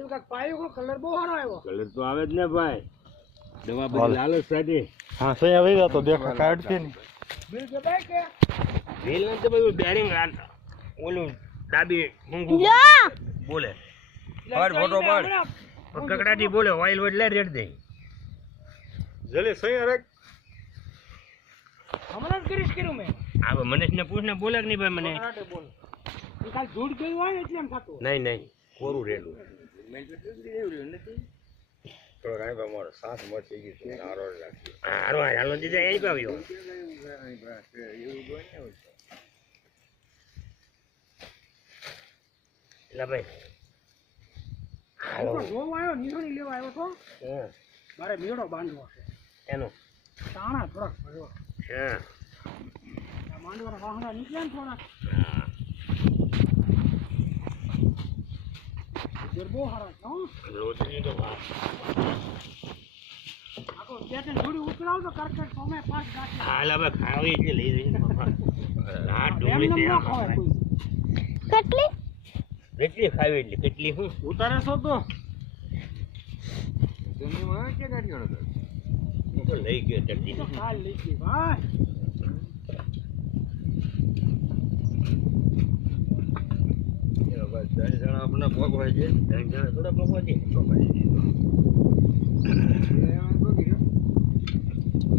કેમ કે પાયો કો કલર બહુ સારો આવ્યો કલર તો આવે જ ને ભાઈ દવા બધી લાલચ સાદી હા સહી આવી ગયો તો દેખો કાર્ડ છે ને બિલ કે ભાઈ કે વેલ ને તો બધું બેરિંગ ઓલું ડાબી મૂંગું બોલે પાડ ફોટો પાડ કકડાટી બોલે ઓઇલ એટલે રેડ દે જલે સહી રાખ હમણાં જ કરીશ કર્યું મેં આ મનેશને પૂછને બોલે કે નહીં ભાઈ મને બોલ એ કાલ ઝૂડ ગયું હોય ને એટલે એમ થતું નહીં નહીં કોરું રેડું તો રાઈ બા મારો સાથ મચી ગઈ છે આરો રાખી હારો હાલો દીધા અહીં પાવ્યો એટલે ભાઈ તો જોવા આવ્યો નિહોણી લેવા આવ્યો તો હા મારે મેળો બાંધવો છે એનો તાણા થોડાક ભરવા હા આ માંડવાના વાહણા નીકળ્યા ને થોડાક હા ઘર બહુ સારા છે હો લોટરી તો વાહ આખો બે ત્રણ જોડી ઉતરાવ તો કરકટ સોમે 5 ગાંઠ હાલ હવે ખાવી એટલે લઈ જઈને બાપા આ એમ ડુંગળી ન છે ખવાય કોઈ કેટલી કેટલી ખાવી એટલે કેટલી હું ઉતારે છો તો તમે માં કે ગાડીઓ હું તો લઈ ગયો જલ્દી તો કાલ લઈ ગઈ ભાઈ બસ 10 જણા આપણા ભોગ હોય છે 10 જણા થોડા પકવા દે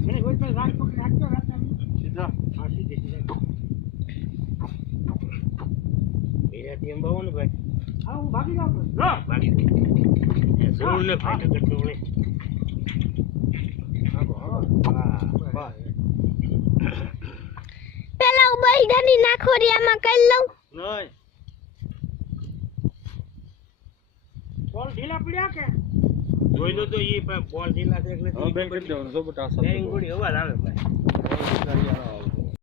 એને કોઈ પણ રાખ પકડી રાખજો રાતે સીધા હા સીધે એનાથી એમ બાવો ને ભાઈ હા હું ભાગી જાઉં તો બાકી જરૂર ને ભાઈ નગર તો વળે પેલા ઉબલડાની નાખોરિયામાં કરી લઉં નહીં બોલ ઢીલા પડ્યા કે જોઈ લો તો એ બોલ ઢીલા છે એટલે હવે બેન કરી દેવાનું જો બટા બેરિંગ ગોળી અવાજ આવે ભાઈ